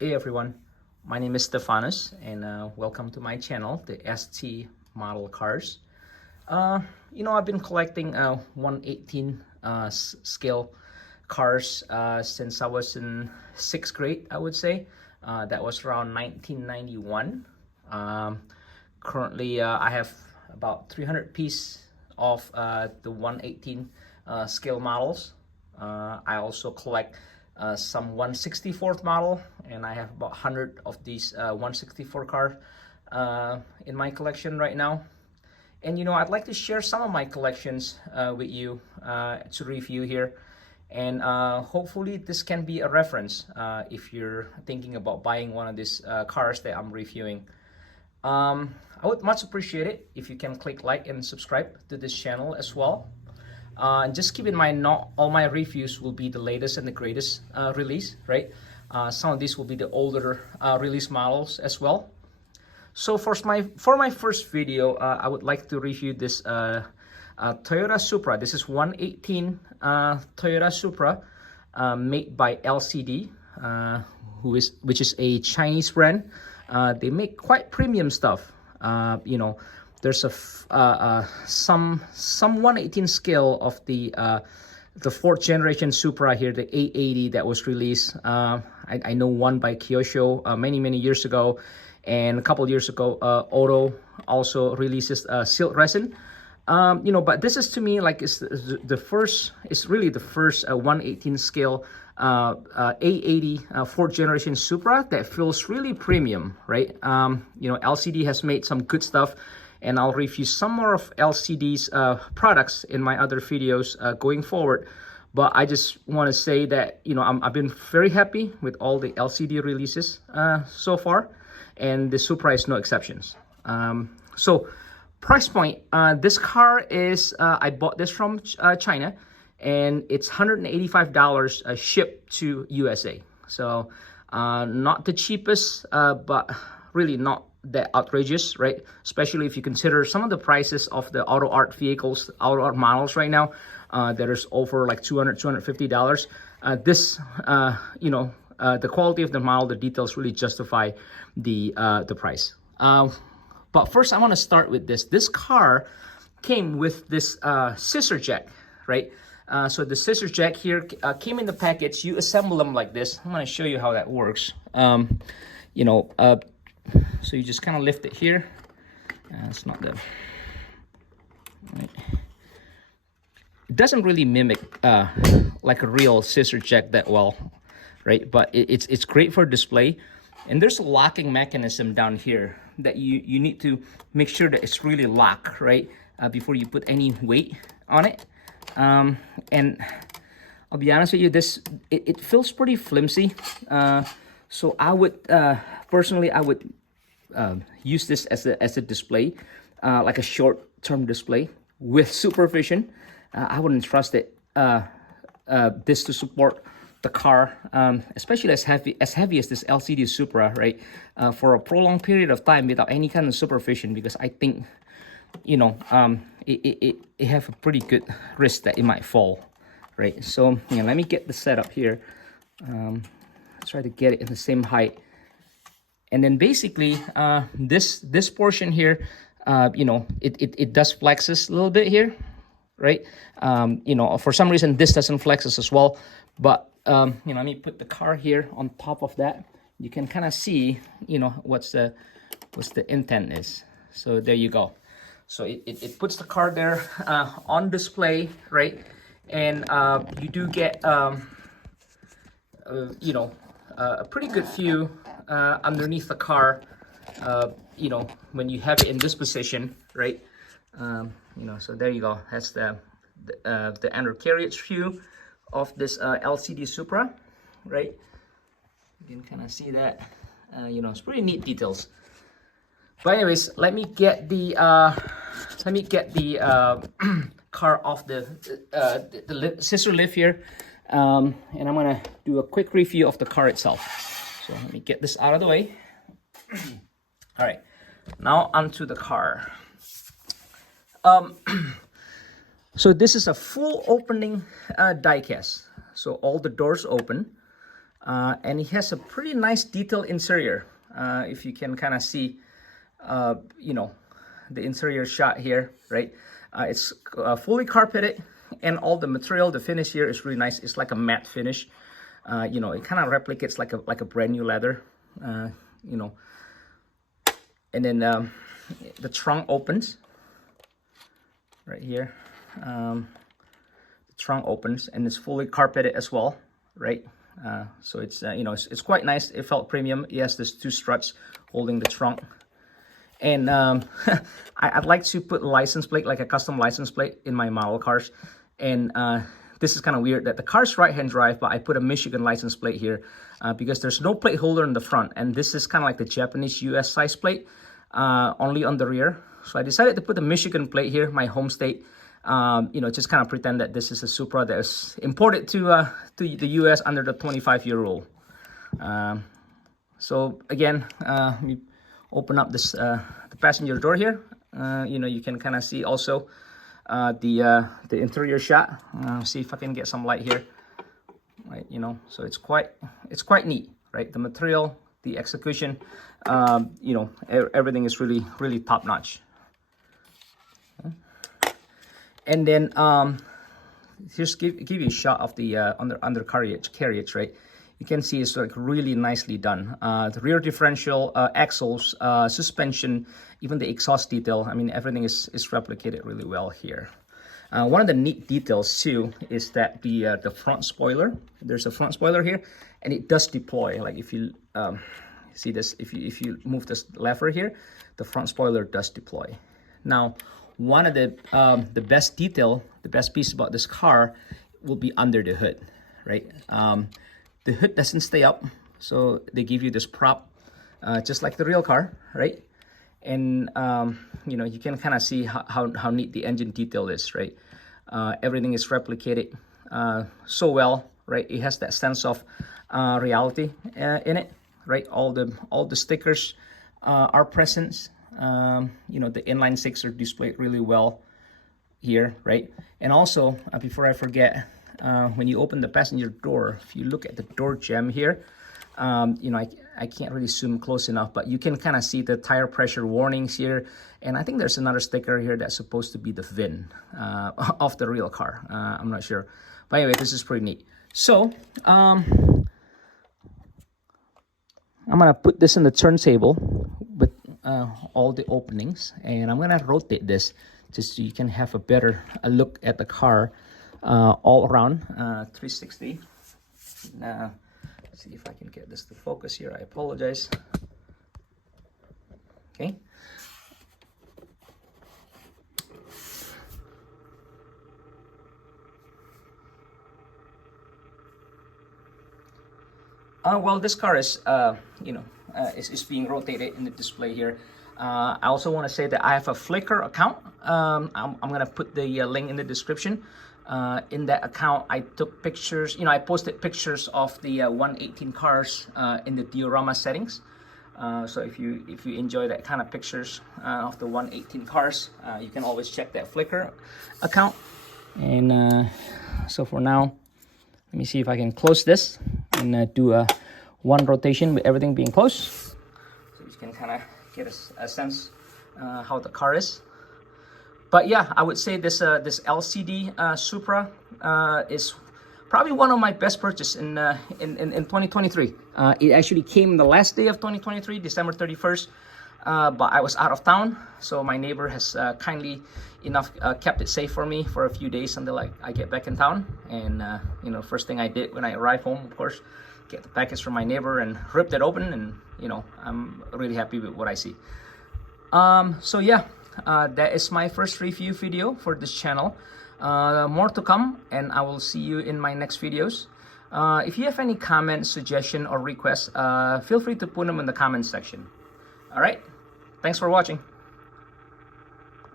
Hey everyone, my name is Stefanus and welcome to my channel, the ST model cars. I've been collecting 118 scale cars since I was in 6th grade, I would say. That was around 1991. Currently, I have about 300 pieces of the 118 scale models. I also collect some 164th model, and I have about 100 of these 164 cars in my collection right now. And I'd like to share some of my collections with you to review here. And hopefully this can be a reference if you're thinking about buying one of these cars that I'm reviewing. I would much appreciate it if you can click like and subscribe to this channel as well. And just keep in mind, not all my reviews will be the latest and the greatest release, right? Some of these will be the older release models as well. So for my first video, I would like to review this Toyota Supra. This is 118 Toyota Supra made by LCD, which is a Chinese brand. They make quite premium stuff. There's some 118 scale of the 4th generation Supra here, the A80 that was released. I know one by Kyosho many years ago, and a couple of years ago, Auto also releases silt resin. But this is, to me, like it's really the first 118 scale A80 4th generation Supra that feels really premium, right? LCD has made some good stuff, and I'll review some more of LCD's products in my other videos going forward. But I just want to say that I've been very happy with all the LCD releases so far, and the Supra is no exceptions. So price point, this car is I bought this from China, and it's $185 shipped to USA. So not the cheapest, but really not that outrageous, right? Especially if you consider some of the prices of the auto art vehicles, auto art models right now, that is over like $250. The quality of the model, the details really justify the price. But first, I want to start with this. This car came with this scissor jack, right? So the scissor jack here came in the package. You assemble them like this. I'm going to show you how that works. So you just kind of lift it here. It's not the right. It doesn't really mimic like a real scissor jack that well, right? But it's great for display. And there's a locking mechanism down here that you need to make sure that it's really locked, right? Before you put any weight on it. And I'll be honest with you, it feels pretty flimsy. So I would personally use this as a display, like a short-term display with supervision. I wouldn't trust it this to support the car, especially as heavy as this LCD Supra, right? For a prolonged period of time without any kind of supervision, because I think it have a pretty good risk that it might fall, right? So let me get the setup here. Try to get it in the same height, and then basically this portion here, it does flexes a little bit here, right? For some reason this doesn't flexes as well, but let me put the car here on top of that. You can kind of see what's the intent is. So there you go. So it puts the car there on display, right? And you do get a pretty good view underneath the car, when you have it in this position, right? So there you go. That's the undercarriage view of this LCD Supra, right? You can kind of see that. It's pretty neat details. But anyways, let me get the car off the scissor lift here, and I'm gonna do a quick review of the car itself. So let me get this out of the way. All right, now onto the car. So this is a full opening diecast. So all the doors open. and it has a pretty nice detailed interior. If you can kind of see, you know, the interior shot here, right? It's fully carpeted, and all the material, the finish here is really nice. It's like a matte finish. You know, it kind of replicates like a brand new leather, you know. And then the trunk opens right here. The trunk opens, and it's fully carpeted as well, right? So it's you know, it's quite nice. It felt premium. Yes, there's two struts holding the trunk. And I'd like to put a license plate, like a custom license plate, in my model cars. And this is kind of weird that the car's right-hand drive, but I put a Michigan license plate here because there's no plate holder in the front. And this is kind of like the Japanese US size plate, only on the rear. So I decided to put the Michigan plate here, my home state. You know, just kind of pretend that this is a Supra that is imported to the US under the 25-year rule. So again, we open up this the passenger door here. You know, you can kind of see also the interior shot. See if I can get some light here, right? You know, so it's quite neat, right? The material, the execution, you know, everything is really top notch. Okay. And then just give you a shot of the under carriage, right? You can see it's like really nicely done. The rear differential, axles, suspension, even the exhaust detail. I mean, everything is replicated really well here. One of the neat details too is that the front spoiler. There's a front spoiler here, and it does deploy. Like if you see this, if you move this lever here, the front spoiler does deploy. Now, one of the best detail, the best piece about this car will be under the hood, right? The hood doesn't stay up, so they give you this prop, just like the real car, right? And you know, you can kind of see how neat the engine detail is, right? Everything is replicated so well, right? It has that sense of reality in it, right? All the stickers are present. You know, the inline six are displayed really well here, right? And also, before I forget, when you open the passenger door, if you look at the door jamb here, you know, I can't really zoom close enough, but you can kind of see the tire pressure warnings here. And I think there's another sticker here that's supposed to be the VIN of the real car. I'm not sure. But anyway, this is pretty neat. So, I'm going to put this in the turntable with all the openings. And I'm going to rotate this just so you can have a better look at the car. All around 360. Now, let's see if I can get this to focus here. I apologize. Okay. Well, this car is, you know, is being rotated in the display here. I also want to say that I have a FLICKR account. I'm going to put the link in the description. In that account, I took pictures, you know, I posted pictures of the 118 cars in the diorama settings. So if you enjoy that kind of pictures of the 118 cars, you can always check that FLICKR account. And so for now, let me see if I can close this and do one rotation with everything being closed. So you can kind of get a sense how the car is. But yeah, I would say this LCD Supra is probably one of my best purchases in 2023. It actually came the last day of 2023, December 31st. But I was out of town, so my neighbor has kindly enough kept it safe for me for a few days until I get back in town. And you know, first thing I did when I arrived home, of course, get the package from my neighbor and ripped it open. And you know, I'm really happy with what I see. So yeah. That is my first review video for this channel. More to come, and I will see you in my next videos. If you have any comments, suggestion, or requests, feel free to put them in the comment section. All right, thanks for watching.